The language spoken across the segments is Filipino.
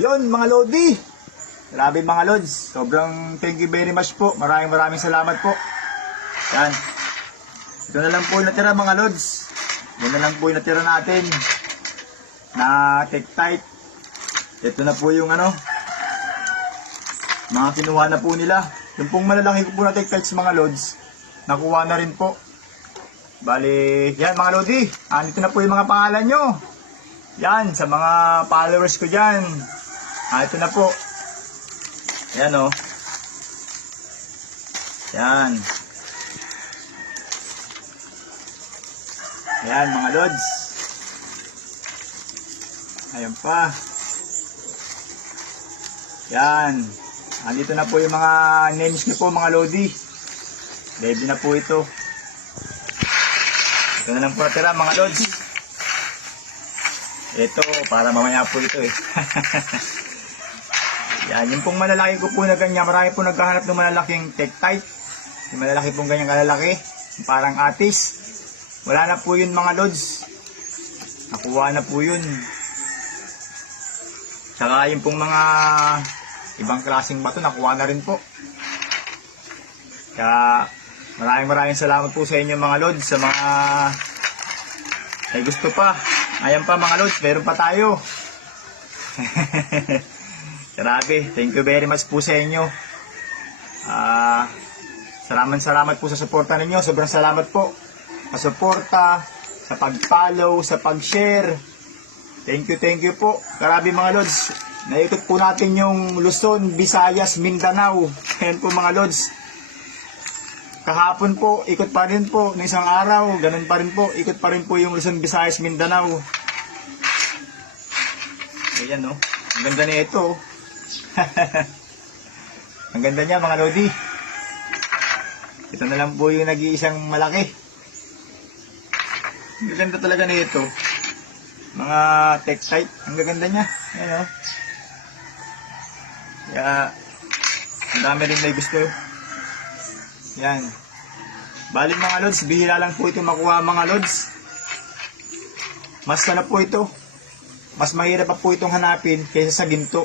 Yun, mga Lodi. Grabe mga Lods. Sobrang thank you very much po. Maraming maraming salamat po. Yan. Ito na lang po yung natira mga Lods. Yan na lang po yung natira natin. Na take tight. Ito na po yung ano. Mga kinuha na po nila. Yung pong malalaki ko po na tights mga Lods. Nakuha na rin po. Bali, yan mga Lodi. Andito na po yung mga pangalan nyo. Yan, sa mga followers ko dyan. Ah, ito na po. Yan o. Yan. Yan mga lods. Ayan pa. Yan. Andito na po yung mga names ko po mga lodi. Ready na po ito. Ito na lang po natira mga lods. Ito, para mamaya po ito eh. Yan, yung pong malalaki ko po na ganyan, marami po naghahanap ng malalaking tech type. Yung malalaki pong ganyan kalalaki, parang atis. Wala na po yun mga lods. Nakuha na po yun. Tsaka yung pong mga ibang klaseng bato, nakuha na rin po. Kaya maraming maraming salamat po sa inyo mga lods, sa mga may gusto pa. Ayan pa mga lods, meron pa tayo. Grabe, thank you very much po sa inyo. Ah, salamat salamat po sa suporta ninyo. Sobrang salamat po sa suporta, sa pag-follow, sa pag-share. Thank you, thank you po. Grabe mga lods. Naikot po natin yung Luzon, Visayas, Mindanao. Ayan po mga lods. Kahapon po, ikot pa rin po ng isang araw, ganun pa rin po, ikot pa rin po yung Luzon, Visayas, Mindanao. Ayan no, ang ganda na ito. Oh. ang ganda niya mga Lodi. Ito na lang po yung nag-iisang malaki. Ang ganda talaga na ito. Mga tech type, ang gaganda niya. Ayan o. Kaya, ang dami rin may gusto. Yan. Bali mga lods, bihira lang po ito makuha mga lods. Mas na po ito. Mas mahirap pa po itong hanapin kaysa sa ginto.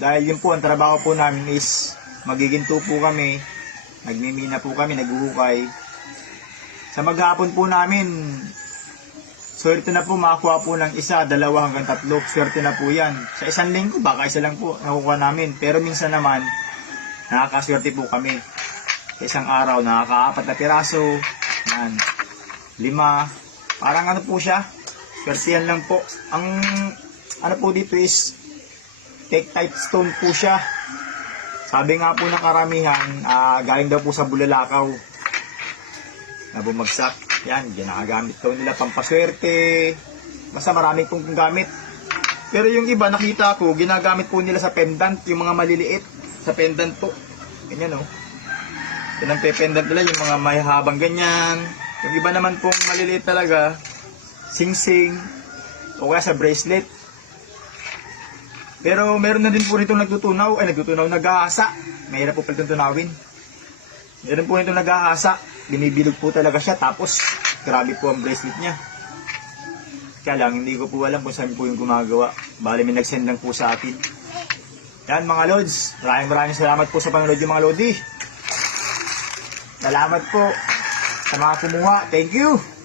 Dahil yun po, ang trabaho po namin is magiginto po kami, nagmimina po kami, naghuhukay. Sa maghapon po namin, swerte na po makakuha po ng isa, dalawa hanggang tatlo. Swerte na po yan. Sa isang linggo, baka isa lang po nakukuha namin. Pero minsan naman, nakakaswerte po kami. Sa isang araw, nakakaapat na piraso. Yan. Lima. Parang ano po siya? Swertihan lang po. Ang ano po dito is take type stone po siya. Sabi nga po ng karamihan, ah, galing daw po sa bulalakaw na bumagsak. Yan, ginagamit daw nila pampaswerte. Basta marami pong gamit. Pero yung iba, nakita ko, ginagamit po nila sa pendant, yung mga maliliit. Sa pendant po. Ganyan, oh. Yan ang pendant nila, yung mga may habang ganyan. Yung iba naman pong maliliit talaga, sing-sing, o kaya sa bracelet. Pero meron na din po rito nagtutunaw, ay nagtutunaw, nag-aasa. Mahirap po pala itong tunawin. Meron po nito nag-aasa. Binibilog po talaga siya, tapos grabe po ang bracelet niya. Kaya lang, hindi ko po alam kung saan po yung gumagawa. Bali, may nag-send lang po sa akin. Yan mga Lods, maraming maraming salamat po sa panonood yung mga Lodi. Salamat po sa mga kumuha. Thank you!